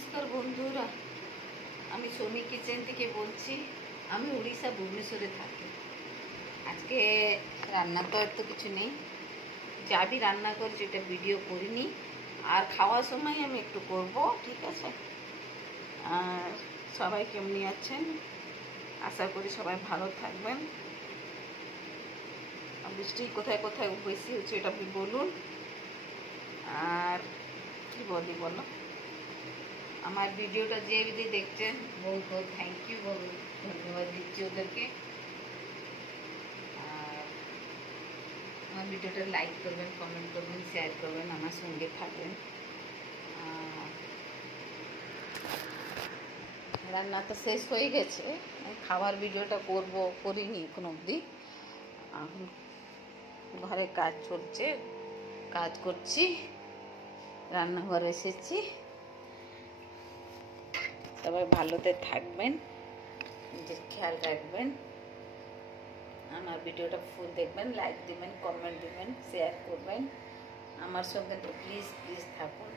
নমস্কার বন্ধুরা, আমি সোনি কিচেন থেকে বলছি। আমি উড়িষ্যা ভুবনেশ্বরে থাকি। আজকে রান্না তো এত কিছু নেই, যাবি রান্না করছি এটা ভিডিও করিনি, আর খাওয়ার সময় আমি একটু করব, ঠিক আছে? আর সবাই কেমনি আছেন? আশা করি সবাই ভালো থাকবেন। বৃষ্টি কোথায় কোথায় বেশি হচ্ছে এটা আপনি বলুন। আর কি বলি বলো, আমার ভিডিওটা যে দেখছেন বহুত বহুত থ্যাংক ইউ, বহুত ধন্যবাদ দিচ্ছি ওদেরকে। আর আমার ভিডিওটা লাইক করবেন, কমেন্ট করবেন, শেয়ার করবেন, আমার সঙ্গে থাকবেন। রান্না তো শেষ হয়ে গেছে, খাবার ভিডিওটা করিনি এখন অবধি। এখন ঘরে কাজ চলছে, কাজ করছি, রান্নাঘরে এসেছি। সবাই ভালোতে থাকবেন, নিজের খেয়াল রাখবেন, আমার ভিডিওটা ফুল দেখবেন, লাইক দিবেন, কমেন্ট দিবেন, শেয়ার করবেন। আমার সঙ্গে তো প্লিজ প্লিজ থাকুন,